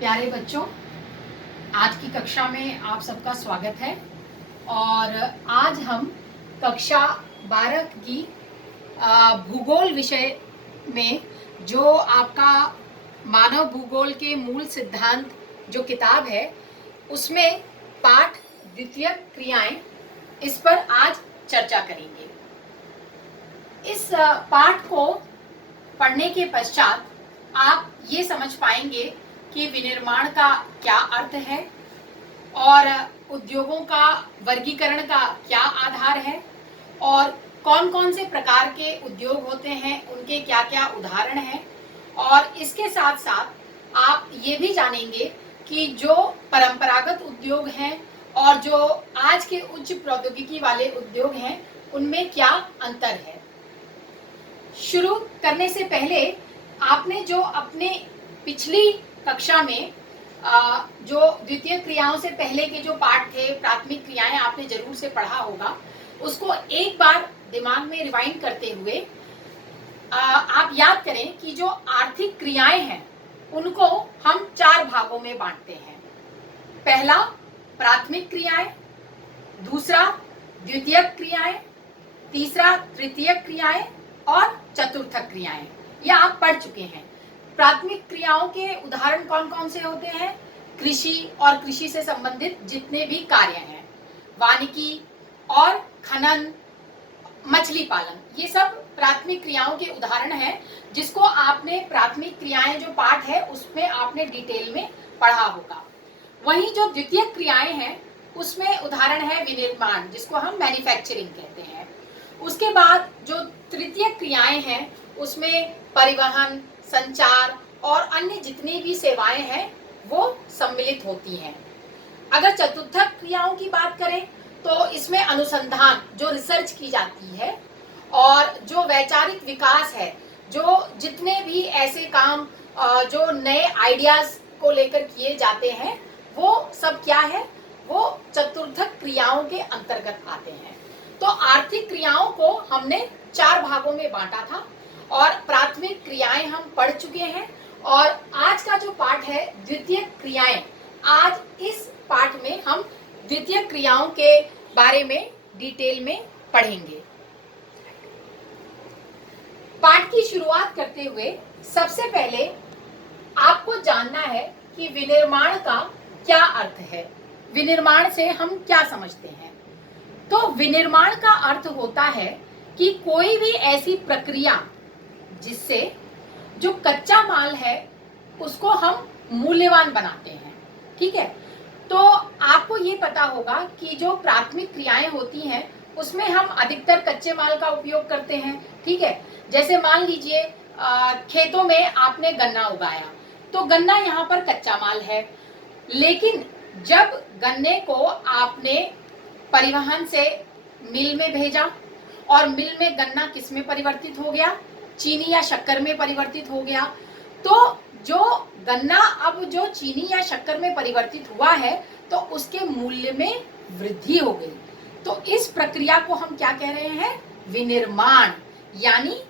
प्यारे बच्चों, आज की कक्षा में आप सबका स्वागत है। और आज हम कक्षा 12 की भूगोल विषय में जो आपका मानव भूगोल के मूल सिद्धांत जो किताब है उसमें पाठ द्वितीयक क्रियाएं, इस पर आज चर्चा करेंगे। इस पाठ को पढ़ने के पश्चात आप ये समझ पाएंगे कि विनिर्माण का क्या अर्थ है और उद्योगों का वर्गीकरण का क्या आधार है और कौन कौन से प्रकार के उद्योग होते हैं, उनके क्या क्या उदाहरण हैं। और इसके साथ साथ आप ये भी जानेंगे कि जो परंपरागत उद्योग हैं और जो आज के उच्च प्रौद्योगिकी वाले उद्योग हैं उनमें क्या अंतर है। शुरू करने से पहले आपने जो अपने पिछली कक्षा में जो द्वितीय क्रियाओं से पहले के जो पाठ थे, प्राथमिक क्रियाएं, आपने जरूर से पढ़ा होगा। उसको एक बार दिमाग में रिवाइंड करते हुए आप याद करें कि जो आर्थिक क्रियाएं हैं उनको हम 4 भागों में बांटते हैं। पहला प्राथमिक क्रियाएं, दूसरा द्वितीयक क्रियाएं, तीसरा तृतीयक क्रियाएं और चतुर्थक क्रियाएं। यह आप पढ़ चुके हैं। प्राथमिक क्रियाओं के उदाहरण कौन कौन से होते हैं? कृषि और कृषि से संबंधित जितने भी कार्य हैं, वानिकी और खनन, मछली पालन, ये सब प्राथमिक क्रियाओं के उदाहरण हैं, जिसको आपने प्राथमिक क्रियाएं जो पाठ है उसमें आपने डिटेल में पढ़ा होगा। वहीं जो द्वितीयक क्रियाएं हैं उसमें उदाहरण है विनिर्माण, जिसको हम मैन्युफैक्चरिंग कहते हैं। उसके बाद जो तृतीय क्रियाएं हैं उसमें परिवहन, संचार और अन्य जितनी भी सेवाएं हैं वो सम्मिलित होती हैं। अगर चतुर्थक क्रियाओं की बात करें तो इसमें अनुसंधान, जो रिसर्च की जाती है, और जो वैचारिक विकास है, जो जितने भी ऐसे काम जो नए आइडियाज को लेकर किए जाते हैं, वो सब क्या है, वो चतुर्थक क्रियाओं के अंतर्गत आते हैं। तो आर्थिक क्रियाओं को हमने 4 भागों में बांटा था और प्राथमिक क्रियाएं हम पढ़ चुके हैं। और आज का जो पाठ है द्वितीय क्रियाएं, आज इस पाठ में हम द्वितीय क्रियाओं के बारे में डिटेल में पढ़ेंगे। पाठ की शुरुआत करते हुए सबसे पहले आपको जानना है कि विनिर्माण का क्या अर्थ है, विनिर्माण से हम क्या समझते हैं। तो विनिर्माण का अर्थ होता है कि कोई भी ऐसी प्रक्रिया जिससे जो कच्चा माल है उसको हम मूल्यवान बनाते हैं। ठीक है, तो आपको ये पता होगा कि जो प्राथमिक क्रियाएं होती हैं उसमें हम अधिकतर कच्चे माल का उपयोग करते हैं। ठीक है, जैसे मान लीजिए खेतों में आपने गन्ना उगाया, तो गन्ना यहाँ पर कच्चा माल है। लेकिन जब गन्ने को आपने परिवहन से मिल में भेजा और मिल में गन्ना किस में परिवर्तित हो गया, चीनी या शक्कर में परिवर्तित हो गया, तो जो गन्ना अब जो चीनी या शक्कर में परिवर्तित हुआ है तो उसके मूल्य में वृद्धि हो गई। तो इस प्रक्रिया को हम क्या कह रहे हैं, विनिर्माण। यानी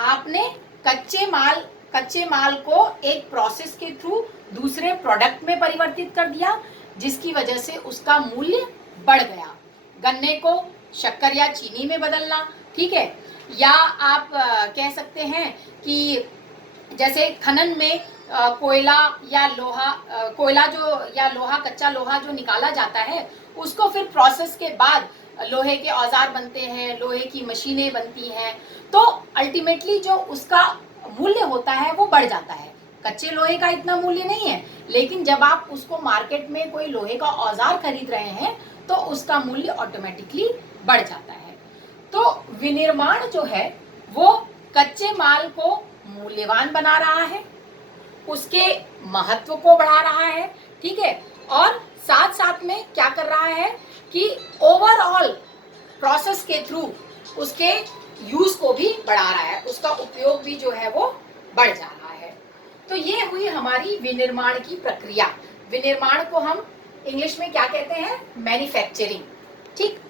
आपने कच्चे माल को एक प्रोसेस के थ्रू दूसरे प्रोडक्ट में परिवर्तित कर दिया, जिसकी वजह से उसका मूल्य बढ़ गया। गन्ने को शक्कर या चीनी में बदलना, ठीक है, या आप कह सकते हैं कि जैसे खनन में कोयला या लोहा, कच्चा लोहा जो निकाला जाता है उसको फिर प्रोसेस के बाद लोहे के औजार बनते हैं, लोहे की मशीनें बनती हैं, तो अल्टीमेटली जो उसका मूल्य होता है वो बढ़ जाता है। कच्चे लोहे का इतना मूल्य नहीं है, लेकिन जब आप उसको मार्केट में कोई लोहे का औजार खरीद रहे हैं तो उसका मूल्य ऑटोमेटिकली बढ़ जाता है। तो विनिर्माण जो है वो कच्चे माल को मूल्यवान बना रहा है, उसके महत्व को बढ़ा रहा है। ठीक है, और साथ साथ में क्या कर रहा है कि ओवरऑल प्रोसेस के थ्रू उसके यूज को भी बढ़ा रहा है, उसका उपयोग भी जो है वो बढ़ जा रहा है। तो ये हुई हमारी विनिर्माण की प्रक्रिया। विनिर्माण को हम इंग्लिश में क्या कहते हैं, मैन्युफैक्चरिंग। ठीक,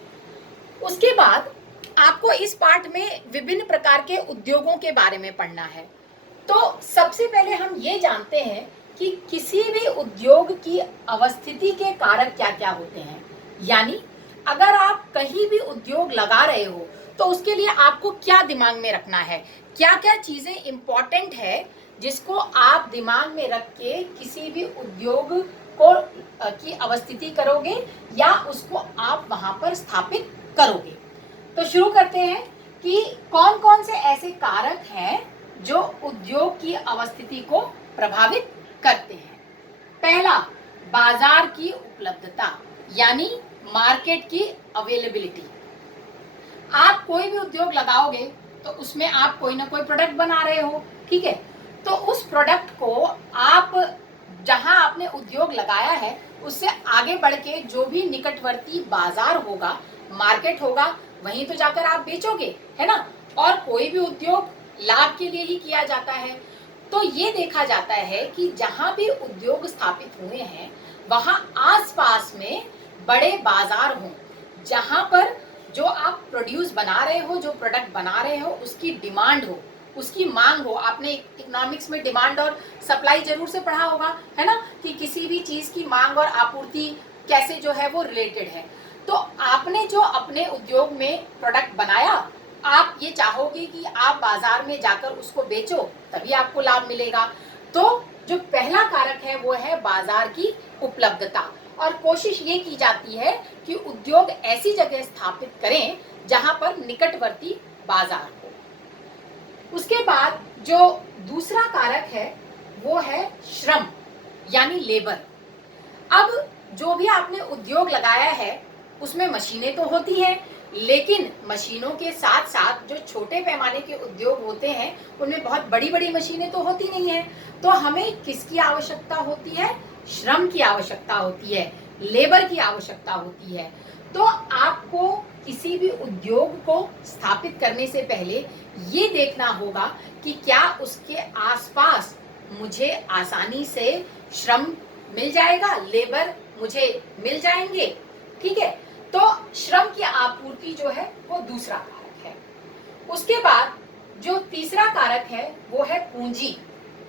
उसके बाद आपको इस पाठ में विभिन्न प्रकार के उद्योगों के बारे में पढ़ना है। तो सबसे पहले हम ये जानते हैं कि किसी भी उद्योग की अवस्थिति के कारक क्या क्या होते हैं। यानी अगर आप कहीं भी उद्योग लगा रहे हो तो उसके लिए आपको क्या दिमाग में रखना है, क्या क्या चीजें इंपॉर्टेंट है जिसको आप दिमाग में रख के किसी भी उद्योग को की अवस्थिति करोगे या उसको आप वहां पर स्थापित करोगे। तो शुरू करते हैं कि कौन कौन से ऐसे कारक हैं जो उद्योग की अवस्थिति को प्रभावित करते हैं। पहला, बाजार की उपलब्धता यानी मार्केट की अवेलेबिलिटी। आप कोई भी उद्योग लगाओगे तो उसमें आप कोई ना कोई प्रोडक्ट बना रहे हो, ठीक है। तो उस प्रोडक्ट को आप जहां आपने उद्योग लगाया है उससे आगे बढ़ के जो भी निकटवर्ती बाजार होगा, मार्केट होगा, वहीं तो जाकर आप बेचोगे, है ना। और कोई भी उद्योग लाभ के लिए ही किया जाता है। तो ये देखा जाता है कि जहां भी उद्योग स्थापित हुए हैं वहां आसपास में बड़े बाजार हों, जहां पर जो आप प्रोड्यूस बना रहे हो, जो प्रोडक्ट बना रहे हो, उसकी डिमांड हो, उसकी मांग हो। आपने इकोनॉमिक्स में डिमांड और सप्लाई जरूर से पढ़ा होगा, है ना, कि किसी भी चीज की मांग और आपूर्ति कैसे जो है वो रिलेटेड है। तो आपने जो अपने उद्योग में प्रोडक्ट बनाया, आप ये चाहोगे कि आप बाजार में जाकर उसको बेचो, तभी आपको लाभ मिलेगा। तो जो पहला कारक है वो है बाजार की उपलब्धता। और कोशिश ये की जाती है कि उद्योग ऐसी जगह स्थापित करें जहां पर निकटवर्ती बाजार हो। उसके बाद जो दूसरा कारक है वो है श्रम यानी लेबर। अब जो भी आपने उद्योग लगाया है उसमें मशीनें तो होती हैं, लेकिन मशीनों के साथ साथ जो छोटे पैमाने के उद्योग होते हैं उनमें बहुत बड़ी बड़ी मशीनें तो होती नहीं है। तो हमें किसकी आवश्यकता होती है? श्रम की आवश्यकता होती है, लेबर की आवश्यकता होती है। तो आपको किसी भी उद्योग को स्थापित करने से पहले ये देखना होगा कि क्या उसके आसपास मुझे आसानी से श्रम मिल जाएगा, लेबर मुझे मिल जाएंगे, ठीक है। तो श्रम की आपूर्ति जो है वो दूसरा कारक है। उसके बाद जो तीसरा कारक है वो है पूंजी,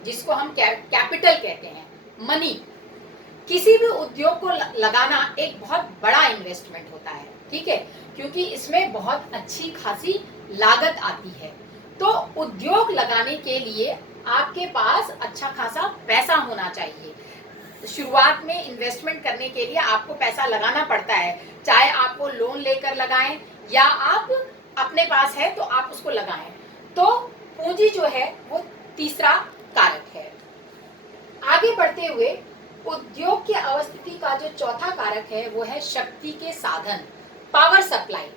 जिसको हम कैपिटल कहते हैं, मनी। किसी भी उद्योग को लगाना एक बहुत बड़ा इन्वेस्टमेंट होता है, ठीक है, क्योंकि इसमें बहुत अच्छी खासी लागत आती है। तो उद्योग लगाने के लिए आपके पास अच्छा खासा पैसा होना चाहिए। शुरुआत में इन्वेस्टमेंट करने के लिए आपको पैसा लगाना पड़ता है, चाहे आप वो लोन लेकर लगाएं या आप अपने पास है तो आप उसको लगाएं। तो पूंजी जो है वो तीसरा कारक है। आगे बढ़ते हुए उद्योग की अवस्थिति का जो चौथा कारक है वो है शक्ति के साधन, पावर सप्लाई।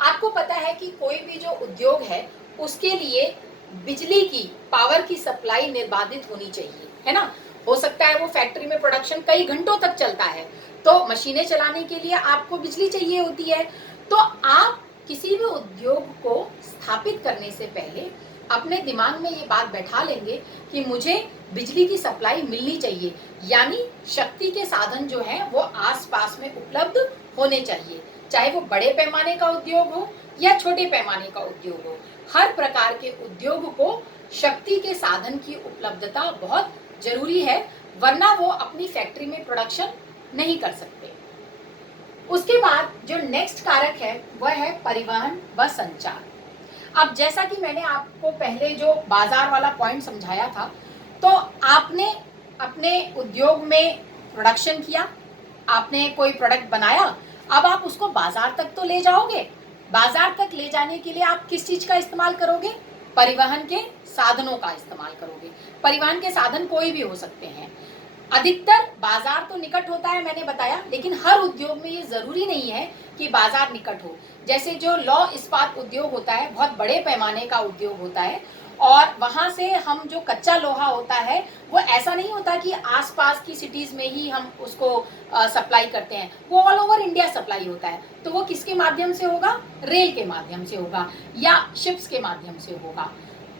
आपको पता है कि कोई भी जो उद्योग है उसके लिए बिजली की, पावर की सप्लाई निर्बाधित होनी चाहिए, है ना। हो सकता है वो फैक्ट्री में प्रोडक्शन कई घंटों तक चलता है, तो मशीनें चलाने के लिए आपको बिजली चाहिए होती है। तो आप किसी भी उद्योग को स्थापित करने से पहले अपने दिमाग में ये बात बैठा लेंगे कि मुझे बिजली की सप्लाई मिलनी चाहिए, यानी शक्ति के साधन जो हैं वो आसपास में उपलब्ध होने चाहिए। चाहे वो बड़े पैमाने का उद्योग हो या छोटे पैमाने का उद्योग हो, हर प्रकार के उद्योग को शक्ति के साधन की उपलब्धता बहुत जरूरी है, वरना वो अपनी फैक्ट्री में प्रोडक्शन नहीं कर सकते। उसके बाद जो नेक्स्ट कारक है वह है परिवहन व संचार। अब जैसा कि मैंने आपको पहले जो बाजार वाला पॉइंट समझाया था, तो आपने अपने उद्योग में प्रोडक्शन किया, आपने कोई प्रोडक्ट बनाया, अब आप उसको बाजार तक तो ले जाओगे। बाजार तक ले जाने के लिए आप किस चीज का इस्तेमाल करोगे? परिवहन के साधनों का इस्तेमाल करोगे। परिवहन के साधन कोई भी हो सकते हैं। अधिकतर बाजार तो निकट होता है, मैंने बताया, लेकिन हर उद्योग में ये जरूरी नहीं है कि बाजार निकट हो। जैसे जो लौह इस्पात उद्योग होता है, बहुत बड़े पैमाने का उद्योग होता है, और वहां से हम जो कच्चा लोहा होता है वो ऐसा नहीं होता कि आसपास की सिटीज में ही हम उसको सप्लाई करते हैं, वो ऑल ओवर इंडिया सप्लाई होता है। तो वो किसके माध्यम से होगा? रेल के माध्यम से होगा या शिप्स के माध्यम से होगा।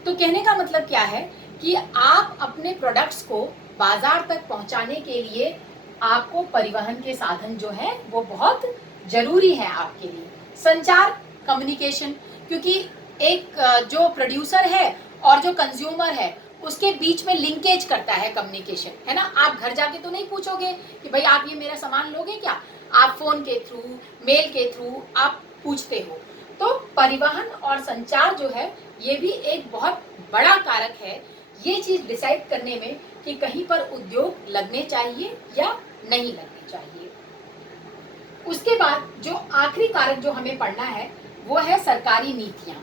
तो कहने का मतलब क्या है कि आप अपने प्रोडक्ट्स को बाजार तक पहुंचाने के लिए आपको परिवहन के साधन जो है वो बहुत जरूरी है आपके लिए। संचार, कम्युनिकेशन, क्योंकि एक जो प्रोड्यूसर है और जो कंज्यूमर है उसके बीच में लिंकेज करता है कम्युनिकेशन, है ना। आप घर जाके तो नहीं पूछोगे कि भाई आप ये मेरा सामान लोगे क्या, आप फोन के थ्रू, मेल के थ्रू आप पूछते हो। तो परिवहन और संचार जो है ये भी एक बहुत बड़ा कारक है ये चीज डिसाइड करने में कि कहीं पर उद्योग लगने चाहिए या नहीं लगने चाहिए। उसके बाद जो आखिरी कारक जो हमें पढ़ना है वो है सरकारी नीतियां।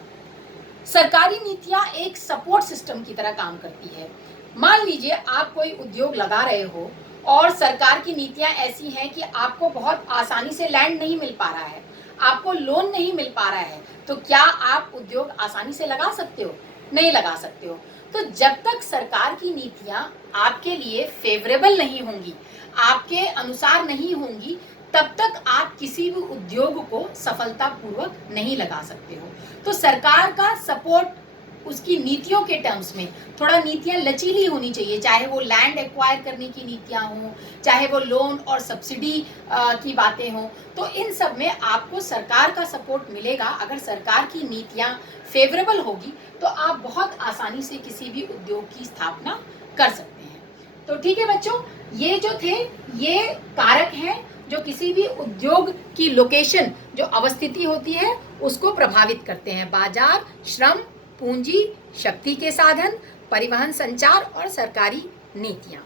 सरकारी नीतियां एक सपोर्ट सिस्टम की तरह काम करती है। मान लीजिए आप कोई उद्योग लगा रहे हो और सरकार की नीतियां ऐसी हैं कि आपको बहुत आसानी से लैंड नहीं मिल पा रहा है, आपको लोन नहीं मिल पा रहा है, तो क्या आप उद्योग आसानी से लगा सकते हो? नहीं लगा सकते हो। तो जब तक सरकार की नीतियां आपके लिए फेवरेबल नहीं होंगी, आपके अनुसार नहीं होंगी, तब तक आप किसी भी उद्योग को सफलतापूर्वक नहीं लगा सकते हो। तो सरकार का सपोर्ट उसकी नीतियों के टर्म्स में थोड़ा नीतियां लचीली होनी चाहिए, चाहे वो लैंड एक्वायर करने की नीतियां हों, चाहे वो लोन और सब्सिडी की बातें हों। तो इन सब में आपको सरकार का सपोर्ट मिलेगा। अगर सरकार की नीतियां फेवरेबल होगी तो आप बहुत आसानी से किसी भी उद्योग की स्थापना कर सकते हैं। तो ठीक है बच्चों, ये जो थे ये कारक हैं जो किसी भी उद्योग की लोकेशन जो अवस्थिति होती है उसको प्रभावित करते हैं। बाजार, श्रम, पूंजी, शक्ति के साधन, परिवहन, संचार और सरकारी नीतियां।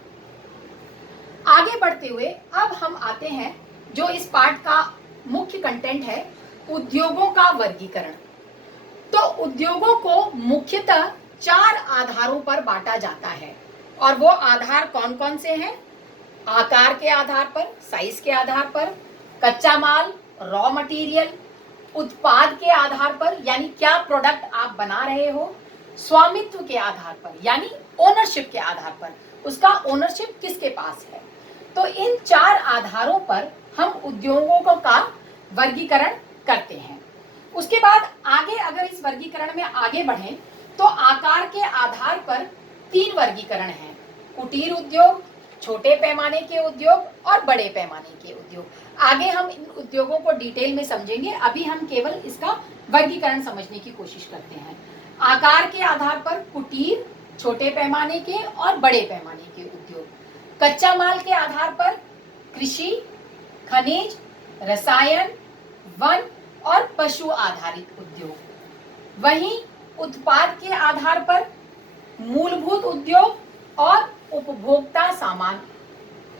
आगे बढ़ते हुए अब हम आते हैं जो इस पाठ का मुख्य कंटेंट है, उद्योगों का वर्गीकरण। तो उद्योगों को मुख्यतः 4 आधारों पर बांटा जाता है और वो आधार कौन कौन से हैं? आकार के आधार पर, साइज के आधार पर, कच्चा माल, रॉ मटेरियल, उत्पाद के आधार पर यानी क्या प्रोडक्ट आप बना रहे हो, स्वामित्व के आधार पर यानी ओनरशिप के आधार पर, उसका ओनरशिप किसके पास है। तो इन 4 आधारों पर हम उद्योगों का वर्गीकरण करते हैं। उसके बाद आगे अगर इस वर्गीकरण में आगे बढ़ें तो आकार के आधार पर 3 वर्गीकरण हैं, कुटीर उद्योग, छोटे पैमाने के उद्योग और बड़े पैमाने के उद्योग। आगे हम इन उद्योगों को डिटेल में समझेंगे, अभी हम केवल इसका वर्गीकरण समझने की कोशिश करते हैं। आकार के आधार पर कुटीर, छोटे पैमाने के और बड़े पैमाने के उद्योग। कच्चा माल के आधार पर कृषि, खनिज, रसायन, वन और पशु आधारित उद्योग। वहीं उत्पाद के आधार पर मूलभूत उद्योग और उपभोक्ता सामान,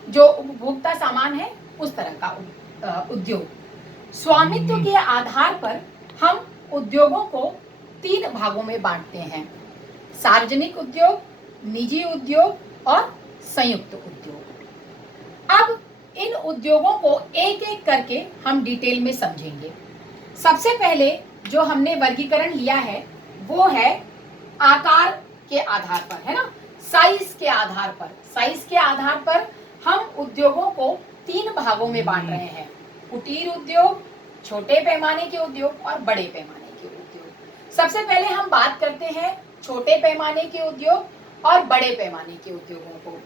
जो उपभोक्ता सामान है उस तरह का उद्योग। स्वामित्व के आधार पर हम उद्योगों को 3 भागों में बांटते हैं, सार्वजनिक उद्योग, निजी उद्योग और संयुक्त उद्योग। अब इन उद्योगों को एक एक करके हम डिटेल में समझेंगे। सबसे पहले जो हमने वर्गीकरण लिया है वो है आकार के आधार पर, है ना, साइज के आधार पर। साइज के आधार पर हम उद्योगों को 3 भागों में बांट रहे हैं, कुटीर उद्योग, छोटे पैमाने के उद्योग और बड़े पैमाने के उद्योग। सबसे पहले हम बात करते हैं छोटे पैमाने के उद्योग और बड़े पैमाने के उद्योगों को।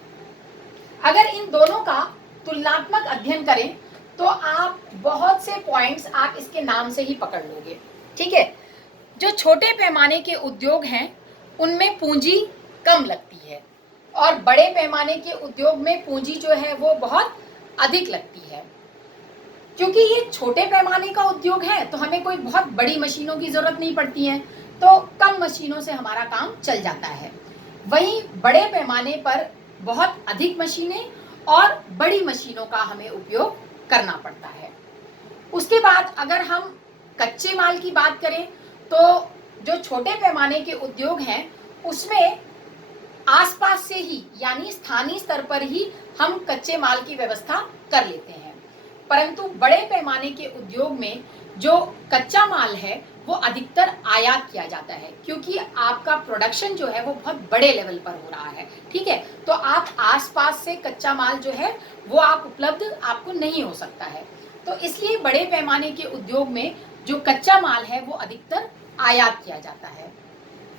अगर इन दोनों का तुलनात्मक अध्ययन करें तो आप बहुत से पॉइंट्स आप इसके नाम से ही पकड़ लोगे, ठीक है। जो छोटे पैमाने के उद्योग हैं उनमें पूंजी कम लगती है और बड़े पैमाने के उद्योग में पूंजी जो है वो बहुत अधिक लगती है। क्योंकि ये छोटे पैमाने का उद्योग है तो हमें कोई बहुत बड़ी मशीनों की जरूरत नहीं पड़ती है, तो कम मशीनों से हमारा काम चल जाता है। वहीं बड़े पैमाने पर बहुत अधिक मशीनें और बड़ी मशीनों का हमें उपयोग करना पड़ता है। उसके बाद अगर हम कच्चे माल की बात करें तो जो छोटे पैमाने के उद्योग हैं उसमें आसपास से ही यानी स्थानीय स्तर पर ही हम कच्चे माल की व्यवस्था कर लेते हैं, परंतु बड़े पैमाने के उद्योग में जो कच्चा माल है वो अधिकतर आयात किया जाता है, क्योंकि आपका प्रोडक्शन जो है वो बहुत बड़े लेवल पर हो रहा है, ठीक है। तो आप आसपास से कच्चा माल जो है वो आप उपलब्ध आपको नहीं हो सकता है, तो इसलिए बड़े पैमाने के उद्योग में जो कच्चा माल है वो अधिकतर आयात किया जाता है।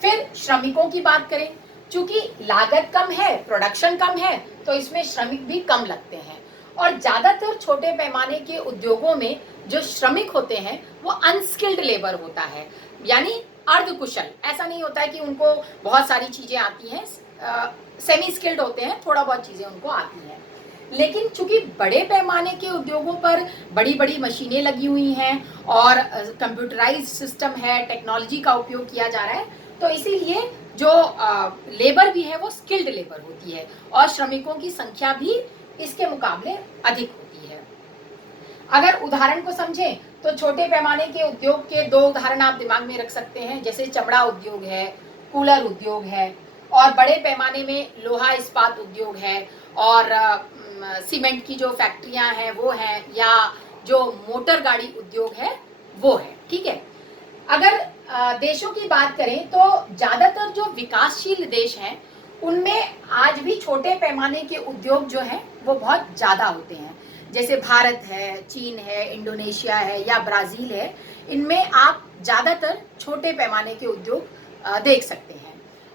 फिर श्रमिकों की बात करें, चूंकि लागत कम है, प्रोडक्शन कम है, तो इसमें श्रमिक भी कम लगते हैं और ज्यादातर छोटे पैमाने के उद्योगों में जो श्रमिक होते हैं वो अनस्किल्ड लेबर होता है, यानी अर्धकुशल। ऐसा नहीं होता है कि उनको बहुत सारी चीजें आती हैं, सेमी स्किल्ड होते हैं, थोड़ा बहुत चीज़ें उनको आती हैं। लेकिन चूंकि बड़े पैमाने के उद्योगों पर बड़ी बड़ी मशीनें लगी हुई हैं और कंप्यूटराइज सिस्टम है, टेक्नोलॉजी का उपयोग किया जा रहा है, तो इसीलिए जो लेबर भी है वो स्किल्ड लेबर होती है और श्रमिकों की संख्या भी इसके मुकाबले अधिक होती है। अगर उदाहरण को समझें तो छोटे पैमाने के उद्योग के दो उदाहरण आप दिमाग में रख सकते हैं, जैसे चमड़ा उद्योग है, कूलर उद्योग है, और बड़े पैमाने में लोहा इस्पात उद्योग है, और सीमेंट की जो फैक्ट्रियां हैं वो हैं, या जो मोटर गाड़ी उद्योग है वो है। ठीक है, अगर देशों की बात करें तो ज़्यादातर जो विकासशील देश हैं उनमें आज भी छोटे पैमाने के उद्योग जो हैं वो बहुत ज़्यादा होते हैं। जैसे भारत है, चीन है, इंडोनेशिया है या ब्राज़ील है, इनमें आप ज़्यादातर छोटे पैमाने के उद्योग देख सकते हैं।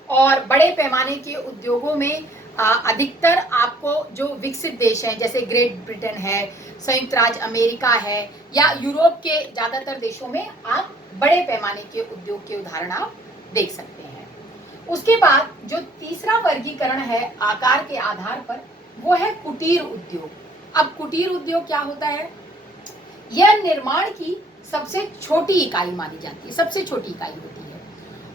और बड़े पैमाने के उद्योगों में अधिकतर आपको जो विकसित देश हैं जैसे ग्रेट ब्रिटेन है, संयुक्त राज्य अमेरिका है, या यूरोप के ज़्यादातर देशों में आप बड़े पैमाने के उद्योग के उदाहरण आप देख सकते हैं। उसके बाद जो तीसरा वर्गीकरण है आकार के आधार पर, वो है कुटीर उद्योग। अब कुटीर उद्योग क्या होता है? यह निर्माण की सबसे छोटी इकाई मानी जाती है, सबसे छोटी इकाई होती है,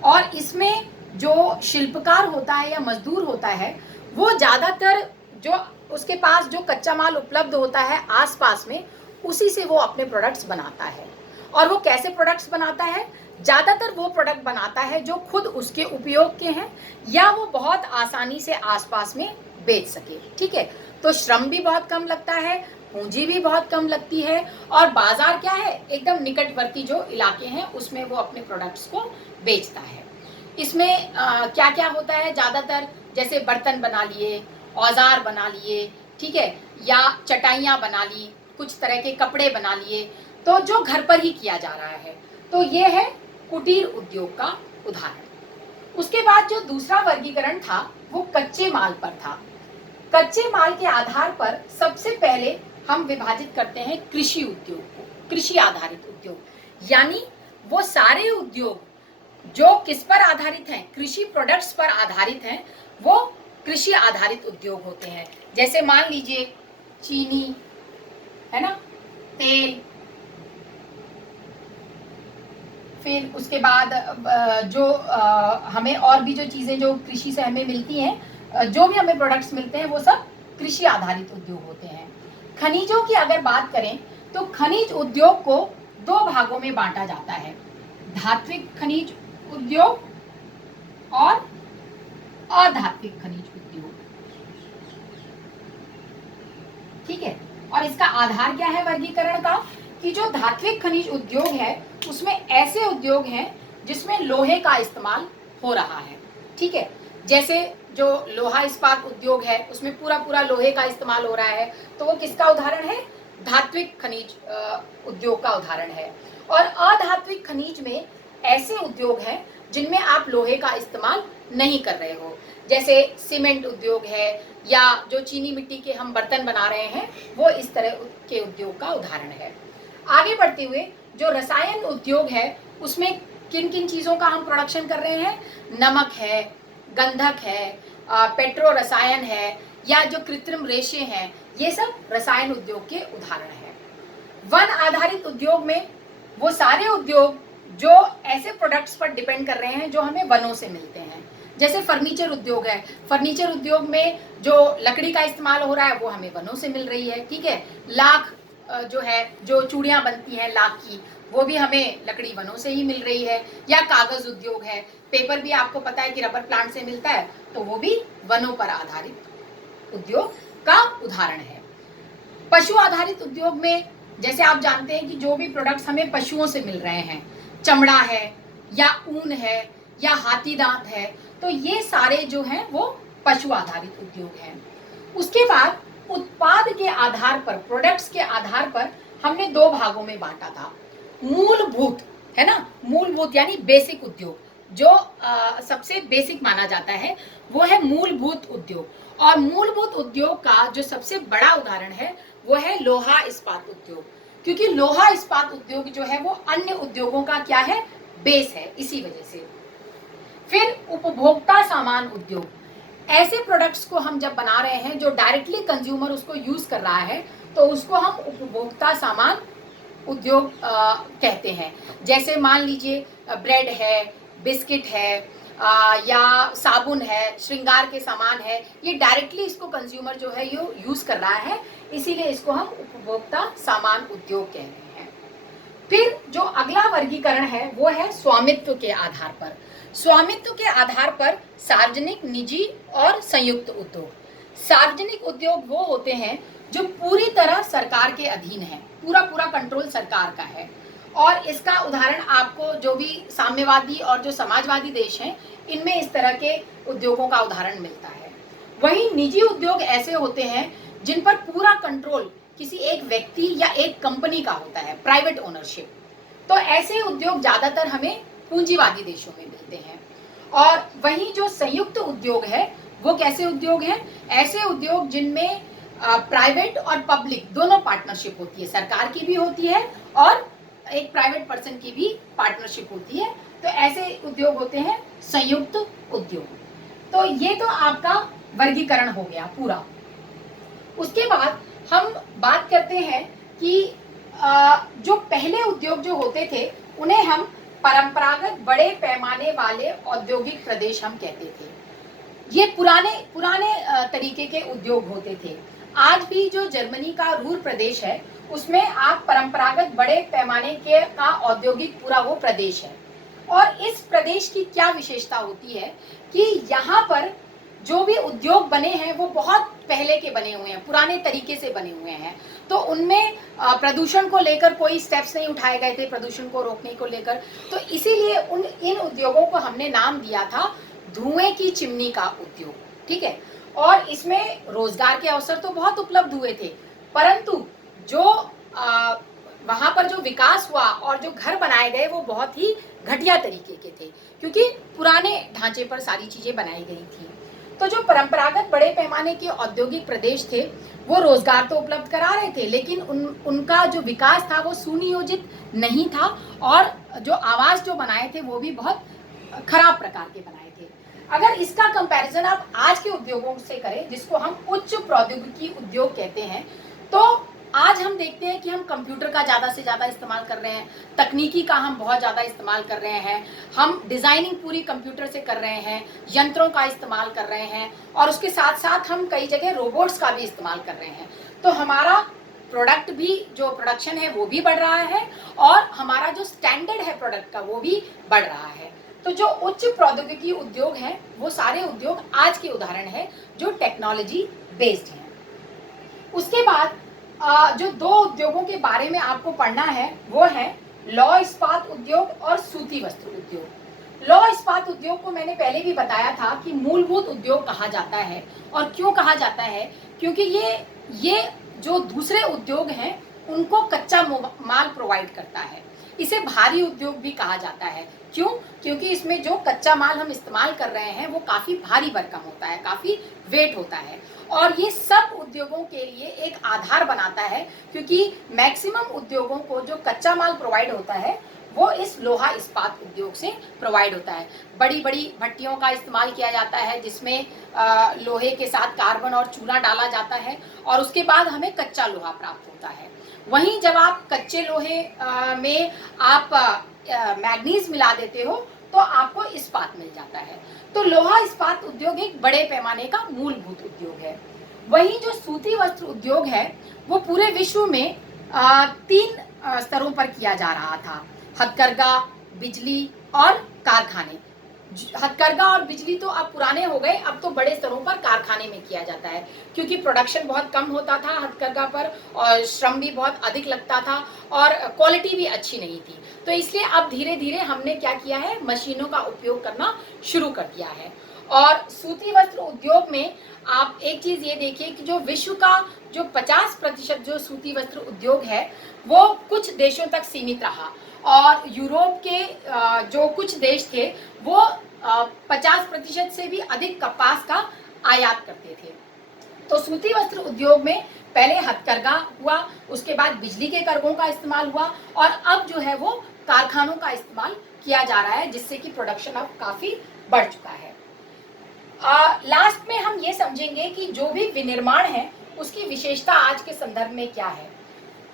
और इसमें जो शिल्पकार होता है या मजदूर होता है वो ज़्यादातर जो उसके पास जो कच्चा माल उपलब्ध होता है आसपास में, उसी से वो अपने प्रोडक्ट्स बनाता है। और वो कैसे प्रोडक्ट्स बनाता है? ज़्यादातर वो प्रोडक्ट बनाता है जो खुद उसके उपयोग के हैं या वो बहुत आसानी से आसपास में बेच सके। ठीक है, तो श्रम भी बहुत कम लगता है, पूंजी भी बहुत कम लगती है, और बाजार क्या है, एकदम निकटवर्ती जो इलाके हैं उसमें वो अपने प्रोडक्ट्स को बेचता है। इसमें क्या क्या होता है? ज़्यादातर जैसे बर्तन बना लिए, औजार बना लिए, ठीक है, या चटाइयाँ बना ली, कुछ तरह के कपड़े बना लिए, तो जो घर पर ही किया जा रहा है, तो ये है कुटीर उद्योग का उदाहरण। उसके बाद जो दूसरा वर्गीकरण था वो कच्चे माल पर था। कच्चे माल के आधार पर सबसे पहले हम विभाजित करते हैं कृषि उद्योग को, कृषि आधारित उद्योग, यानी वो सारे उद्योग जो किस पर आधारित हैं, कृषि प्रोडक्ट्स पर आधारित हैं, वो कृषि आधारित उद्योग होते हैं। जैसे मान लीजिए चीनी है ना, तेल, फिर उसके बाद जो हमें और भी जो चीज़ें जो कृषि से हमें मिलती हैं, जो भी हमें प्रोडक्ट्स मिलते हैं वो सब कृषि आधारित उद्योग होते हैं। खनिजों की अगर बात करें तो खनिज उद्योग को दो भागों में बांटा जाता है, धात्विक खनिज उद्योग और अधात्विक खनिज उद्योग। ठीक है, और इसका आधार क्या है वर्गीकरण का, कि जो धात्विक खनिज उद्योग है उसमें ऐसे उद्योग हैं जिसमें लोहे का इस्तेमाल हो रहा है। ठीक है, जैसे जो लोहा इस्पात उद्योग है उसमें पूरा पूरा लोहे का इस्तेमाल हो रहा है, तो वो किसका उदाहरण है? धात्विक खनिज उद्योग का उदाहरण है। और अधात्विक खनिज में ऐसे उद्योग हैं जिनमें आप लोहे का इस्तेमाल नहीं कर रहे हो, जैसे सीमेंट उद्योग है, या जो चीनी मिट्टी के हम बर्तन बना रहे हैं वो इस तरह के उद्योग का उदाहरण है। आगे बढ़ते हुए जो रसायन उद्योग है उसमें किन किन चीज़ों का हम प्रोडक्शन कर रहे हैं? नमक है, गंधक है, पेट्रो रसायन है, या जो कृत्रिम रेशे हैं, ये सब रसायन उद्योग के उदाहरण हैं। वन आधारित उद्योग में वो सारे उद्योग जो ऐसे प्रोडक्ट्स पर डिपेंड कर रहे हैं जो हमें वनों से मिलते हैं, जैसे फर्नीचर उद्योग है, फर्नीचर उद्योग में जो लकड़ी का इस्तेमाल हो रहा है वो हमें वनों से मिल रही है। ठीक है, लाख जो है, जो चूड़ियाँ बनती हैं लाख की, वो भी हमें लकड़ी वनों से ही मिल रही है। या कागज़ उद्योग है, पेपर भी आपको पता है कि रबर प्लांट से मिलता है, तो वो भी वनों पर आधारित उद्योग का उदाहरण है। पशु आधारित उद्योग में जैसे आप जानते हैं कि जो भी प्रोडक्ट्स हमें पशुओं से मिल रहे हैं, चमड़ा है या ऊन है या हाथी दांत है, तो ये सारे जो हैं वो पशु आधारित उद्योग हैं। उसके बाद उत्पाद के आधार पर, प्रोडक्ट्स के आधार पर हमने दो भागों में बांटा था। मूलभूत है ना, मूलभूत यानी बेसिक उद्योग, जो सबसे बेसिक माना जाता है वो है मूलभूत उद्योग। और मूलभूत उद्योग का जो सबसे बड़ा उदाहरण है वो है लोहा इस्पात उद्योग, क्योंकि लोहा इस्पात उद्योग जो है वो अन्य उद्योगों का क्या है? बेस है, इसी वजह से। फिर उपभोक्ता सामान उद्योग, ऐसे प्रोडक्ट्स को हम जब बना रहे हैं जो डायरेक्टली कंज्यूमर उसको यूज कर रहा है, तो उसको हम उपभोक्ता सामान उद्योग कहते हैं। जैसे मान लीजिए ब्रेड है, बिस्किट है, या साबुन है, श्रृंगार के सामान है, ये डायरेक्टली इसको कंज्यूमर जो है ये यूज कर रहा है, इसीलिए इसको हम उपभोक्ता सामान उद्योग कह रहे हैं। फिर जो अगला वर्गीकरण है वो है स्वामित्व के आधार पर। स्वामित्व के आधार पर सार्वजनिक, निजी और संयुक्त उद्योग। सार्वजनिक उद्योग वो होते हैं जो पूरी तरह सरकार के अधीन है, पूरा पूरा कंट्रोल सरकार का है। और इसका उदाहरण आपको जो भी साम्यवादी और जो समाजवादी देश हैं, इनमें इस तरह के उद्योगों का उदाहरण मिलता है। वहीं निजी उद्योग ऐसे होते हैं जिन पर पूरा कंट्रोल किसी एक व्यक्ति या एक कंपनी का होता है, प्राइवेट ओनरशिप। तो ऐसे उद्योग ज्यादातर हमें पूंजीवादी देशों में मिलते हैं। और वहीं जो संयुक्त उद्योग है वो कैसे उद्योग हैं? ऐसे उद्योग जिनमें प्राइवेट और पब्लिक दोनों पार्टनरशिप होती है, सरकार की भी होती है और एक प्राइवेट पर्सन की भी पार्टनरशिप होती है। तो ऐसे उद्योग होते हैं संयुक्त उद्योग। तो ये तो आपका वर्गीकरण हो गया पूरा। उसके बाद हम बात करते हैं कि जो पहले उद्योग जो होते थे उन्हें हम परंपरागत बड़े पैमाने वाले औद्योगिक प्रदेश हम कहते थे। ये पुराने पुराने तरीके के उद्योग होते थे। आज भी जो जर्मनी का रूर प्रदेश है उसमें आप परंपरागत बड़े पैमाने के का औद्योगिक पूरा वो प्रदेश है। और इस प्रदेश की क्या विशेषता होती है कि यहाँ पर जो भी उद्योग बने हैं वो बहुत पहले के बने हुए हैं, पुराने तरीके से बने हुए हैं। तो उनमें प्रदूषण को लेकर कोई स्टेप्स नहीं उठाए गए थे, प्रदूषण को रोकने को लेकर। तो इसीलिए इन उद्योगों को हमने नाम दिया था धुएं की चिमनी का उद्योग। ठीक है। और इसमें रोजगार के अवसर तो बहुत उपलब्ध हुए थे, परंतु जो वहां पर जो विकास हुआ और जो घर बनाए गए वो बहुत ही घटिया तरीके के थे, क्योंकि पुराने ढांचे पर सारी चीजें बनाई गई थी। तो जो परंपरागत बड़े पैमाने के औद्योगिक प्रदेश थे वो रोजगार तो उपलब्ध करा रहे थे, लेकिन उनका जो विकास था वो सुनियोजित नहीं था, और जो आवास जो बनाए थे वो भी बहुत खराब प्रकार के बनाए थे। अगर इसका कंपैरिजन आप आज के उद्योगों से करें, जिसको हम उच्च प्रौद्योगिकी उद्योग कहते हैं, तो आज हम देखते हैं कि हम कंप्यूटर का ज़्यादा से ज़्यादा इस्तेमाल कर रहे हैं, तकनीकी का हम बहुत ज़्यादा इस्तेमाल कर रहे हैं, हम डिज़ाइनिंग पूरी कंप्यूटर से कर रहे हैं, यंत्रों का इस्तेमाल कर रहे हैं, और उसके साथ साथ हम कई जगह रोबोट्स का भी इस्तेमाल कर रहे हैं। तो हमारा प्रोडक्ट भी, जो प्रोडक्शन है वो भी बढ़ रहा है, और हमारा जो स्टैंडर्ड है प्रोडक्ट का वो भी बढ़ रहा है। तो जो उच्च प्रौद्योगिकी उद्योग हैं वो सारे उद्योग आज के उदाहरण है जो टेक्नोलॉजी बेस्ड हैं। उसके बाद जो दो उद्योगों के बारे में आपको पढ़ना है वो है लौह इस्पात उद्योग और सूती वस्त्र उद्योग। लौह इस्पात उद्योग को मैंने पहले भी बताया था कि मूलभूत उद्योग कहा जाता है। और क्यों कहा जाता है? क्योंकि ये जो दूसरे उद्योग हैं उनको कच्चा माल प्रोवाइड करता है। इसे भारी उद्योग भी कहा जाता है। क्यों? क्योंकि इसमें जो कच्चा माल हम इस्तेमाल कर रहे हैं वो काफी भारी भरकम होता है, काफी वेट होता है, और ये सब उद्योगों के लिए एक आधार बनाता है, क्योंकि मैक्सिमम उद्योगों को जो कच्चा माल प्रोवाइड होता है वो इस लोहा इस्पात उद्योग से प्रोवाइड होता है। बड़ी बड़ी भट्टियों का इस्तेमाल किया जाता है जिसमें लोहे के साथ कार्बन और चूना डाला जाता है, और उसके बाद हमें कच्चा लोहा प्राप्त होता है। वहीं जब आप कच्चे लोहे में आप मैग्नीज मिला देते हो तो आपको इस्पात मिल जाता है। तो लोहा इस्पात उद्योग एक बड़े पैमाने का मूलभूत उद्योग है। वहीं जो सूती वस्त्र उद्योग है वो पूरे विश्व में 3 स्तरों पर किया जा रहा था: हथकरघा, बिजली और कारखाने। हथकरघा और बिजली तो अब पुराने हो गए, अब तो बड़े स्तरों पर कारखाने में किया जाता है, क्योंकि प्रोडक्शन बहुत कम होता था हथकरघा पर, और श्रम भी बहुत अधिक लगता था, और क्वालिटी भी अच्छी नहीं थी। तो इसलिए अब धीरे धीरे हमने क्या किया है, मशीनों का उपयोग करना शुरू कर दिया है। और सूती वस्त्र उद्योग में आप एक चीज ये देखिए कि जो विश्व का जो 50% जो सूती वस्त्र उद्योग है वो कुछ देशों तक सीमित रहा, और यूरोप के जो कुछ देश थे वो 50% से भी अधिक कपास का आयात करते थे। तो सूती वस्त्र उद्योग में पहले हथकरघा हुआ, उसके बाद बिजली के करघों का इस्तेमाल हुआ, और अब जो है वो कारखानों का इस्तेमाल किया जा रहा है, जिससे कि प्रोडक्शन अब काफी बढ़ चुका है। लास्ट में हम ये समझेंगे कि जो भी विनिर्माण है उसकी विशेषता आज के संदर्भ में क्या है।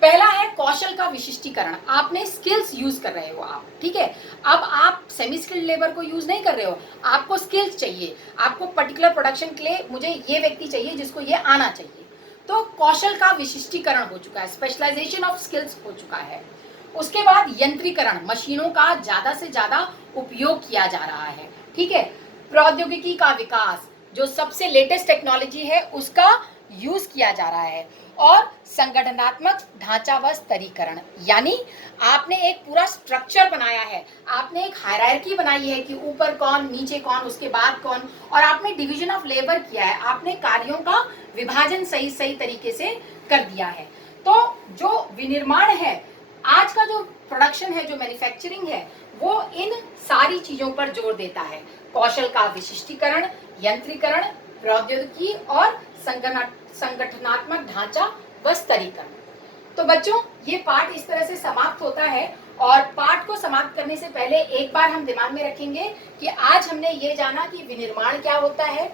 पहला है कौशल का विशिष्टीकरण। आपने स्किल्स यूज कर रहे हो आप, ठीक है। अब आप सेमी स्किल्ड लेबर को यूज नहीं कर रहे हो, आपको स्किल्स चाहिए, आपको पर्टिकुलर प्रोडक्शन के लिए मुझे ये व्यक्ति चाहिए जिसको ये आना चाहिए। तो कौशल का विशिष्टीकरण हो चुका है, स्पेशलाइजेशन ऑफ स्किल्स हो चुका है। उसके बाद यंत्रीकरण, मशीनों का ज्यादा से ज्यादा उपयोग किया जा रहा है, ठीक है। प्रौद्योगिकी का विकास, जो सबसे लेटेस्ट टेक्नोलॉजी है उसका यूज किया जा रहा है। और संगठनात्मक ढांचा व स्तरीकरण, यानी आपने एक पूरा स्ट्रक्चर बनाया है, आपने एक हायरार्की बनाई है कि ऊपर कौन, नीचे कौन, उसके बाद कौन, और आपने डिवीजन ऑफ लेबर किया है, आपने कार्यों का विभाजन सही सही तरीके से कर दिया है। तो जो विनिर्माण है, आज का जो प्रोडक्शन है, जो मैन्युफैक्चरिंग है, वो इन सारी चीजों पर जोर देता है। कौशल का विशिष्टीकरण, यंत्रीकरण, प्रौद्योगिकी और संगठनात्मक ढांचा व स्तरीकरण। तो बच्चों, ये पाठ इस तरह से समाप्त होता है। और पाठ को समाप्त करने से पहले एक बार हम दिमाग में रखेंगे कि आज हमने ये जाना कि विनिर्माण क्या होता है,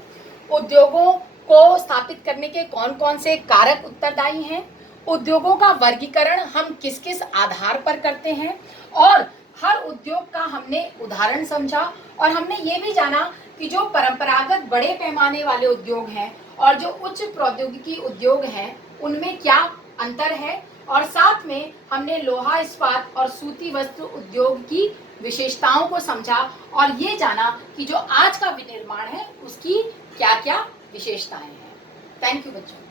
उद्योगों को स्थापित करने के कौन कौन से कारक उत्तरदायी हैं, उद्योगों का वर्गीकरण हम किस किस आधार पर करते हैं, और हर उद्योग का हमने उदाहरण समझा। और हमने ये भी जाना कि जो परंपरागत बड़े पैमाने वाले उद्योग हैं और जो उच्च प्रौद्योगिकी उद्योग हैं उनमें क्या अंतर है। और साथ में हमने लोहा इस्पात और सूती वस्त्र उद्योग की विशेषताओं को समझा और ये जाना कि जो आज का विनिर्माण है उसकी क्या क्या विशेषताएं हैं। थैंक यू बच्चों।